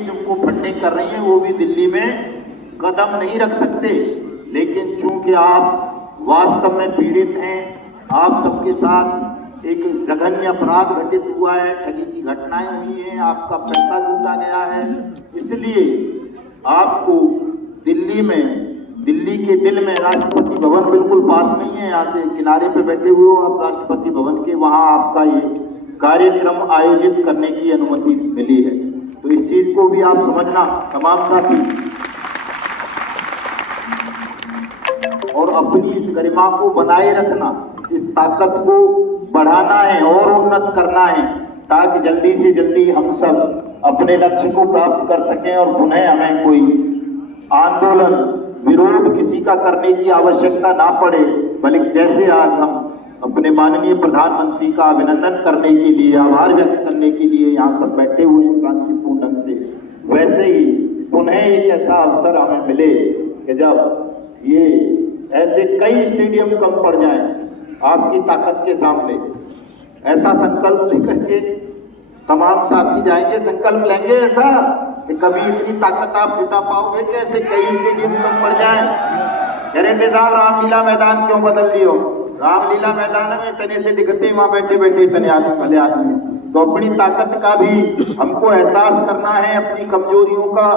जिनको फंडिंग कर रही है वो भी दिल्ली में कदम नहीं रख सकते। लेकिन चूंकि आप वास्तव में पीड़ित हैं, आप सबके साथ एक जघन्य अपराध घटित हुआ है, ठगी की घटनाएं हुई हैं, आपका पैसा लूटा गया है, इसलिए आपको दिल्ली के दिल में राष्ट्रपति भवन बिल्कुल पास नहीं है, यहाँ से किनारे पे बैठे हुए हो आप राष्ट्रपति भवन के, वहाँ आपका ये कार्यक्रम आयोजित करने की अनुमति मिली है। तो इस चीज को भी आप समझना तमाम साथी, और अपनी इस गरिमा को बनाए रखना, इस ताकत को बढ़ाना है और उन्नत करना है, ताकि जल्दी से जल्दी हम सब अपने लक्ष्य को प्राप्त कर सकें और पुनः हमें कोई आंदोलन विरोध किसी का करने की आवश्यकता ना पड़े, बल्कि जैसे आज हम अपने माननीय प्रधानमंत्री का अभिनंदन करने के लिए, आभार व्यक्त करने के लिए यहाँ सब बैठे हुए हैं शांतिपूर्ण ढंग से, वैसे ही पुनः एक ऐसा अवसर हमें मिले कि जब ये ऐसे कई स्टेडियम कम पड़ जाएं आपकी ताकत के सामने, ऐसा संकल्प लेकर के तमाम साथी जाएंगे, संकल्प लेंगे ऐसा कि कभी इतनी ताकत आप जुटा पाओगे कि ऐसे कई स्टेडियम कम पड़ जाएं। करेंगे साहब रामलीला मैदान क्यों बदल दियो, रामलीला मैदान में तने से दिखते वहां बैठे बैठे तने आदमी भले आदमी। तो अपनी ताकत का भी हमको एहसास करना है, अपनी कमजोरियों का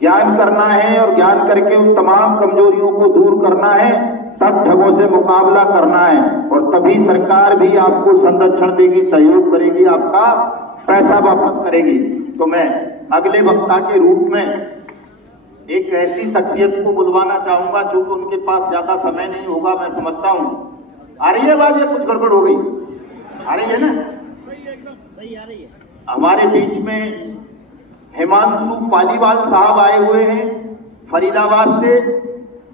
ज्ञान करना है और ज्ञान करके उन तमाम कमजोरियों को दूर करना है, तब ठगों से मुकाबला करना है और तभी सरकार भी आपको संरक्षण देगी, सहयोग करेगी, आपका पैसा वापस करेगी। तो मैं अगले वक्ता के रूप में एक ऐसी शख्सियत को बुलवाना चाहूंगा, चूंकि उनके पास ज्यादा समय नहीं होगा, मैं समझता हूं। आ रही है आवाज या कुछ गड़बड़ हो गई? आ रही है ना? सही आ रही है। हमारे बीच में हिमांशु पालीवाल साहब आए हुए हैं फरीदाबाद से,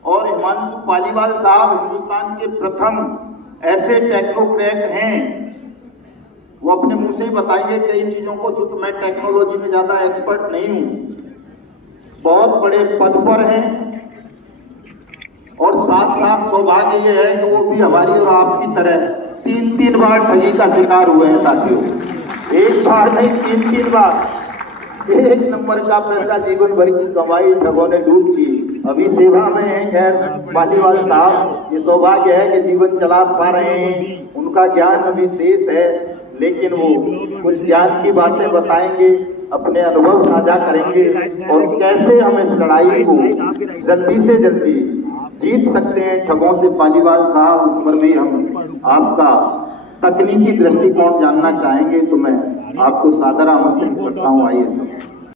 और हिमांशु पालीवाल साहब हिंदुस्तान के प्रथम ऐसे टेक्नोक्रेट हैं, वो अपने मुंह से ही बताएंगे कई चीजों को, चूंकि मैं टेक्नोलॉजी में ज्यादा एक्सपर्ट नहीं हूं, बहुत बड़े पद पर हैं, और साथ साथ सौभाग्य ये है कि वो भी हमारी और आपकी तरह 3-3 बार ठगी का शिकार हुए हैं साथियों, एक बार नहीं 3-3 बार। एक नंबर का पैसा जीवन भर की कमाई ठगों ने लूट ली, अभी सेवा में है। खैर पालीवाल साहब, ये सौभाग्य है कि जीवन चला पा रहे हैं, उनका ज्ञान अभी शेष है, लेकिन वो कुछ ज्ञान की बातें बताएंगे, अपने अनुभव साझा करेंगे और कैसे हम इस लड़ाई को जल्दी से जल्दी जीत सकते हैं ठगों से। पालीवाल साहब, उस पर भी हम आपका तकनीकी दृष्टिकोण जानना चाहेंगे, तो मैं आपको सादर आमंत्रित करता हूँ, आइए।